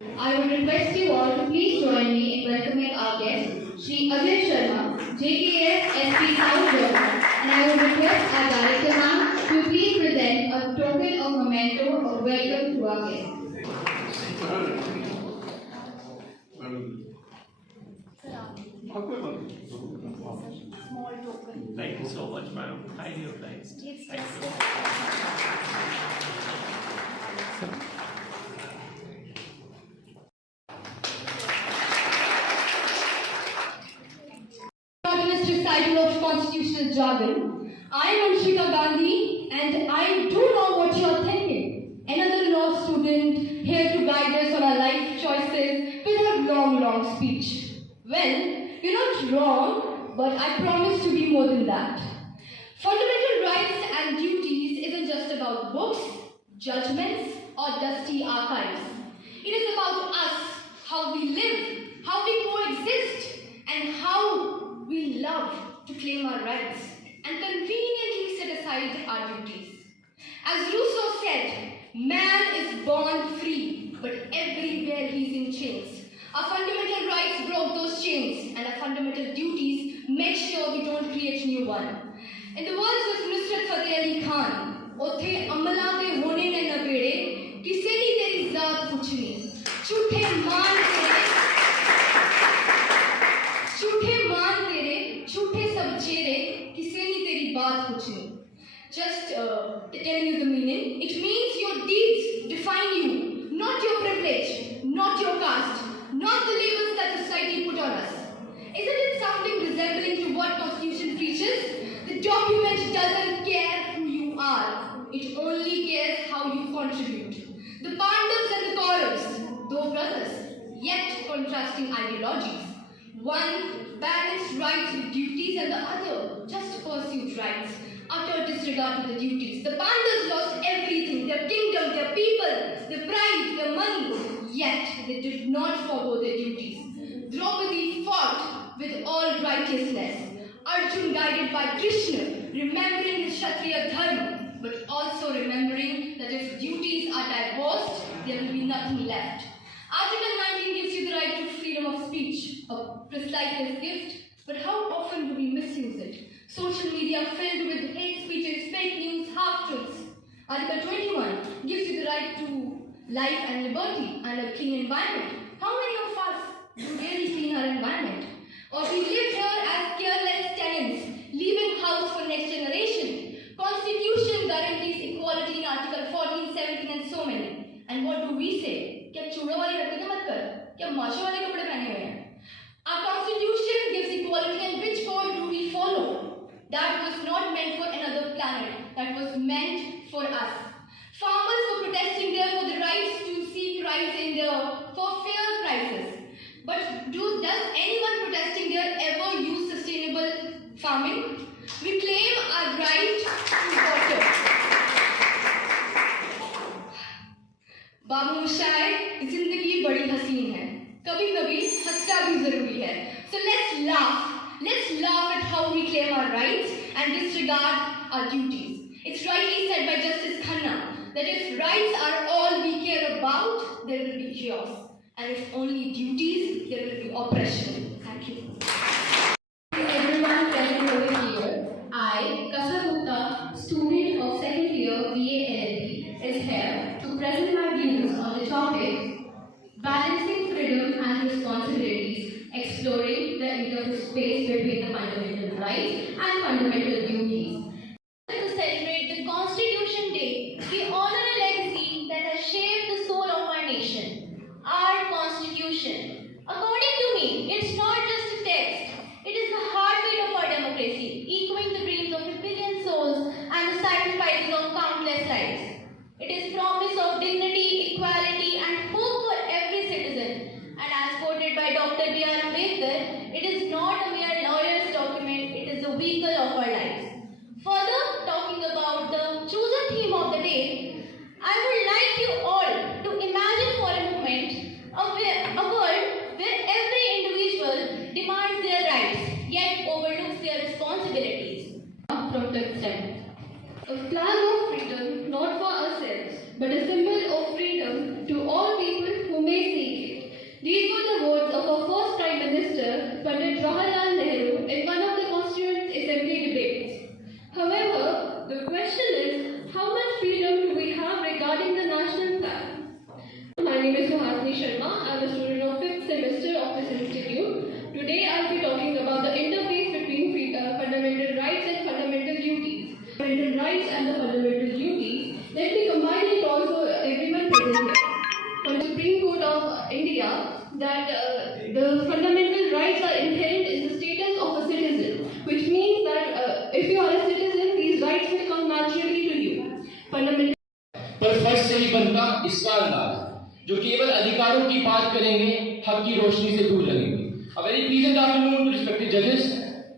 I would request you all to please join me in welcoming our guest, Shri Ajay Sharma, JKS SP South Burma, and I would request our director ma'am to please present a token of memento of welcome to our guest. Small token. Thank you so much, madam. Highly obliged. It's Thank just you. Communist recital of constitutional jargon. I am Anshika Gandhi, and I do know what you are thinking. Another law student here to guide us on our life choices with her long speech. Well, you're not wrong, but I promise to be more than that. Fundamental rights and duties isn't just about books, judgments, or dusty archives. It is about us, how we live, how we coexist, and how we love to claim our rights and conveniently set aside our duties. As Rousseau said, man is born free, but everywhere he's in chains. Our fundamental rights broke those chains, and our fundamental duties make sure we don't create new one. In the words of Nusrat Fateh Ali Khan, "Othe amala de hone ne na bede, kise ni teri zaat puchni, झूठे मान तेरे, झूठे सब चेहरे, किसे नहीं तेरी बात पूछनी." Just telling you the meaning, it means your deeds define you, not your privilege, not your caste, not the labels that society put on us. Isn't it something resembling to what Constitution preaches? The document doesn't care who you are, it only cares how you contribute. The Pandavas and the Kauravas, though brothers, yet contrasting ideologies. One balanced rights with duties and the other just pursued rights, utter disregard to the duties. The Pandavas lost everything, their kingdom, their people, their pride, their money, yet they did not forego their duties. Draupadi fought with all righteousness. Arjun guided by Krishna, remembering his Kshatriya dharma, but also remembering that if duties are divorced, there will be nothing left. Article 19 gives you the right to freedom of speech, a priceless gift, but how often do we misuse it? Social media filled with hate speeches, fake news, half-truths. Article 21 gives you the right to life and liberty and a clean environment. How many of us do really clean our environment? Or we live here as careless tenants, leaving house for next generation. Constitution guarantees equality in Article 14, 17 and so many. And what do we say? क्या चूड़ों वाली हरकतें मत कर, क्या माशों वाले कपड़े पहने हुए हैं? Our constitution gives equality, and which code do we follow? That was not meant for another planet, that was meant for us. Farmers were protesting there for the rights to seek rise in for fair prices. But does anyone protesting there ever use sustainable farming? We claim our right to water. बाबू शायद जिंदगी बड़ी हसीन है, कभी कभी हंसना भी जरूरी है. So let's laugh at how we claim our rights and disregard our duties. It's rightly said by Justice Khanna that if rights are all we care about, there will be chaos, and if only duties, there will be oppression. Thank you. Everyone present over here, I, Kasra Gupta, student of second year BA LLB, is here to present my views on the topic balancing freedom and responsibilities, exploring the interface between the fundamental rights and fundamental duties. to celebrate the Constitution Day, we honor a legacy that has shaped the soul of our nation, our Constitution. According to me, it's not just a text, it is the heartbeat of our democracy, echoing the dreams of a billion souls and the sacrifices of countless lives. It is promise of dignity, equality, and hope for every citizen. And as quoted by Dr. B.R. Ambedkar, it is not a mere lawyer's document, it is a vehicle of our lives. name is Sharma. I am a student of 5th semester of this institute. Today I will be talking about the interface between fundamental rights and fundamental duties. Fundamental rights and the fundamental duties. Let me combine it all for everyone present here. From the Supreme Court of India, that the fundamental rights are inherent in the status of a citizen, which means that if you are a citizen, these rights will come naturally to you. Fundamental पर फर्ज से ही बनता इसका अंदाज जो केवल अधिकारों की बात करेंगे हक की रोशनी से दूर लगेंगे। A very pleasant afternoon to respected judges,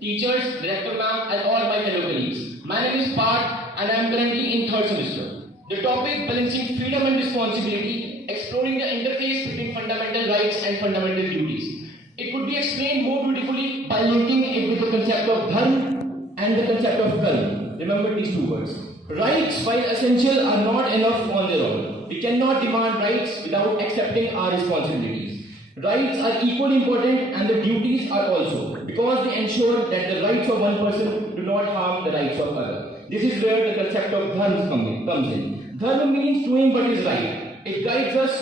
teachers, director ma'am and all my fellow colleagues. My name is Parth and I am currently in 3rd semester. The topic balancing freedom and responsibility, exploring the interface between fundamental rights and fundamental duties. It could be explained more beautifully by linking it with the concept of dharma and the concept of karma. Remember these two words. Rights, while essential, are not enough on their own. We cannot demand rights without accepting our responsibilities. Rights are equally important and the duties are also, because they ensure that the rights of one person do not harm the rights of others. This is where the concept of dharma comes in. Dharma means doing what is right. It guides us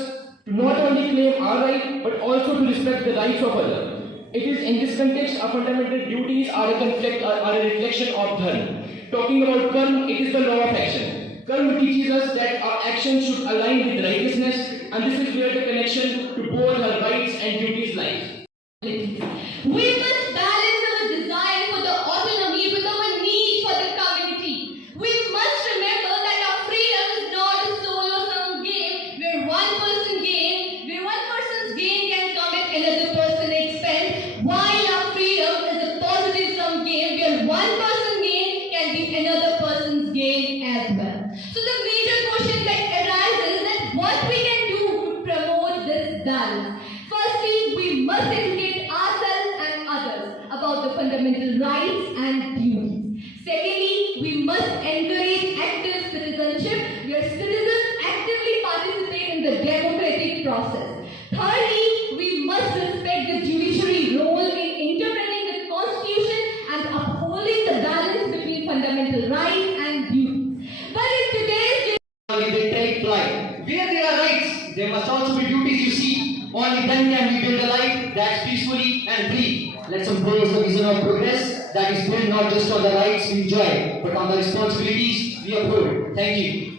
to not only claim our right, but also to respect the rights of others. It is in this context our fundamental duties are a reflection of dharma. Talking about karma, it is the law of action. Karma teaches us that our actions should align with righteousness, and this is where the connection to both our rights and duties lies. We must balance our desire for the autonomy with our need for the community. We must remember that our freedom is not a solo-sum game where one person's gain can come at another person's expense, while our freedom is a positive-sum game where one person's gain can be another person's gain as well. So the major question that arises is that what we can do to promote this balance. Firstly, we must educate ourselves and others about the fundamental rights and duties. Secondly, we must encourage active citizenship where citizens actively participate in the democratic process. Thirdly, we must respect the judiciary role in interpreting the constitution and upholding the balance between fundamental rights and duties. But in today's They take flight. Where there are rights, there must also be duties, you see. Only then can we build a life that's peacefully and free. Let's embrace the vision of progress that is built not just on the rights we enjoy, but on the responsibilities we uphold. Thank you.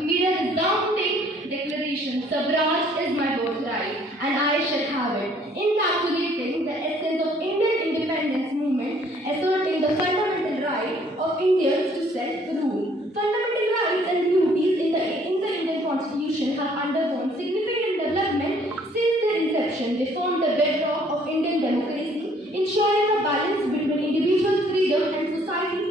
made a resounding declaration, Swaraj is my birthright and I shall have it, encapsulating the essence of Indian independence movement, asserting the fundamental right of Indians to self-rule. Fundamental rights and duties in the Indian Constitution have undergone significant development since their inception. They form the bedrock of Indian democracy, ensuring a balance between individual freedom and societal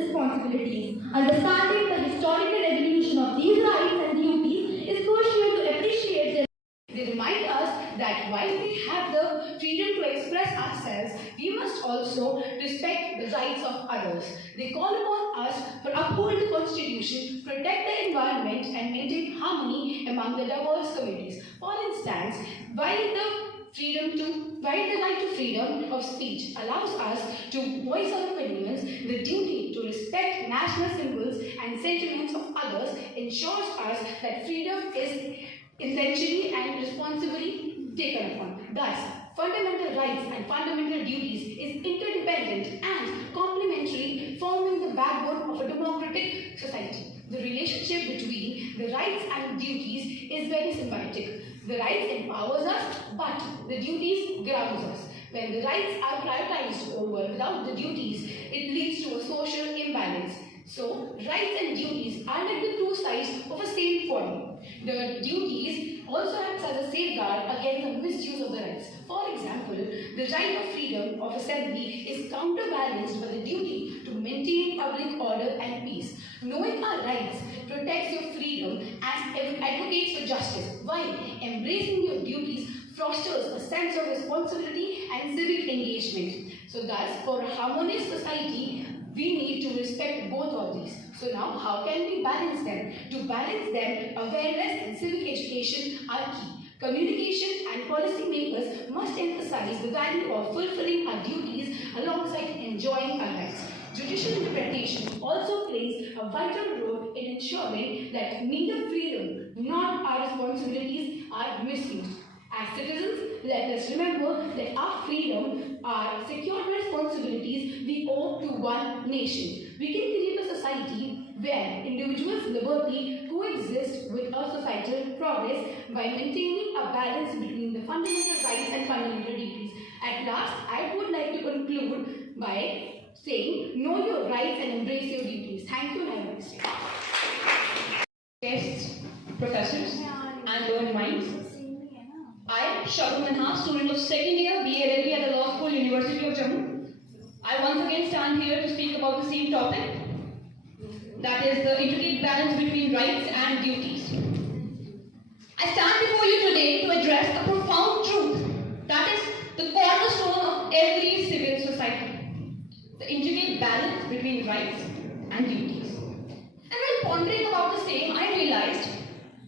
responsibilities. Understanding the historical evolution of these rights and duties is crucial to appreciate their. They remind us that while we have the freedom to express ourselves, we must also respect the rights of others. They call upon us to uphold the Constitution, protect the environment, and maintain harmony among the diverse communities. For instance, while the right to freedom of speech allows us to voice our opinions, the duty to respect national symbols and sentiments of others ensures us that freedom is essentially and responsibly taken upon. Thus, fundamental rights and fundamental duties is interdependent and complementary, forming the backbone of a democratic society. The relationship between the rights and duties is very symbiotic. The rights empowers us, but the duties grounds us. When the rights are prioritized over without the duties, it leads to a social imbalance. So, rights and duties are like the two sides of a same coin. The duties also act as a safeguard against the misuse of the rights. For example, the right of freedom of assembly is counterbalanced by the duty to maintain public order and peace. Knowing our rights protects your freedom and advocates for justice, while embracing your duties fosters a sense of responsibility and civic engagement. So thus, for a harmonious society, we need to respect both of these. So now, how can we balance them? To balance them, awareness and civic education are key. Communication and policy makers must emphasize the value of fulfilling our duties alongside enjoying our rights. Judicial interpretation also plays a vital role in ensuring that neither freedom nor our responsibilities are misused. As citizens, let us remember that our freedom, our secure responsibilities we owe to one nation. We can create a society where individuals' liberty coexist with our societal progress by maintaining a balance between the fundamental rights and fundamental duties. At last, I would like to conclude by saying, know your rights and embrace your duties. Thank you and have a nice day. Guests, professors, and learned minds. I, Shagun Manha, student of second year BA LLB at the Law School, University of Jammu. I once again stand here to speak about the same topic, that is the intricate balance between rights and duties. I stand before you today to address a profound truth that is the cornerstone of every civil society, the intricate balance between rights and duties. And while pondering about the same, I realized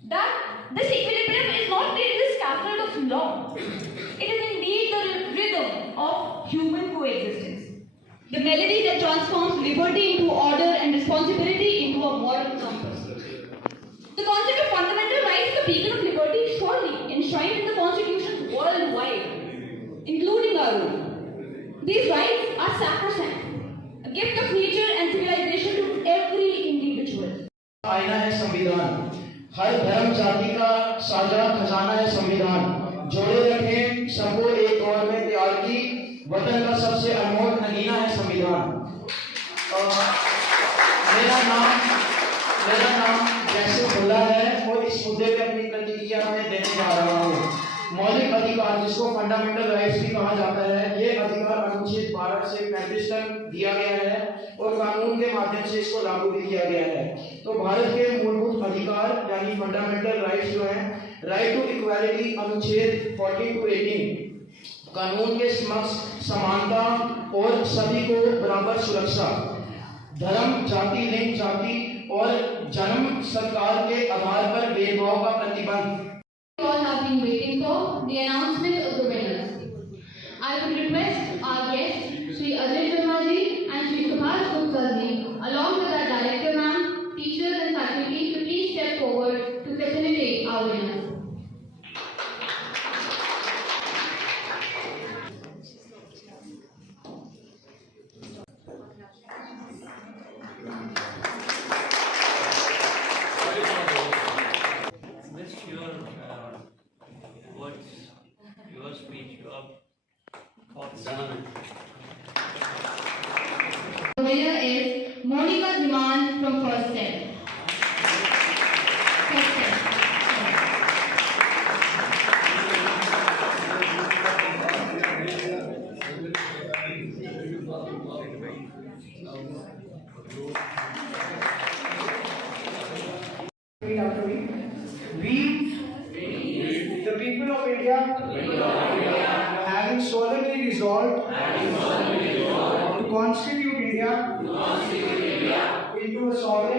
that this equilibrium is not really the scaffold of law. It is indeed the rhythm of human coexistence. The melody that transforms liberty into order and responsibility into a moral compass. The concept of fundamental rights is a beacon of liberty surely enshrined in the constitutions worldwide, including our own. These rights are sacrosanct, a gift of nature and civilization to every individual. आईना है संविधान, हर धर्म जाति का साझा खजाना है संविधान, जोड़े रखें सबको एक दौर में प्यार की, वतन का सबसे अनमोल नगीना है संविधान। मेरा नाम जैसे खुला है और इस मुद्दे पे अपनी प्रतिक्रिया में देने जा रहा हूँ। मौलिक अधिकार जिसको फंडामेंटल राइट्स भी कहा जाता है, ये अधिकार अनुच्छेद 12 से 35 तक दिया गया है और कानून के माध्यम से इसको लागू भी किया गया है। तो भारत के मूलभूत अधिकार यानी फंडामेंटल राइट्स जो हैं, राइट टू इक्वालिटी अनुच्छेद 14 to 18, कानून के समक्ष समानता और सभी को बराबर सुरक्षा, धर्म, जाति, लिंग, जाति और जन्म, सरकार के आधार पर भेदभाव का प्रतिबंध। All have been waiting for the announcement of the winners. I would request our guests, Sri Ajay Sharma and Sri Subhash Gupta ji, along with our director ma'am, teachers and faculty to please step forward to facilitate our winners. Missed your words, your speech, your thoughts. The winner is Monica Ziman from First Step. First Step. After we, the people of India, having solemnly resolved to constitute India into a sovereign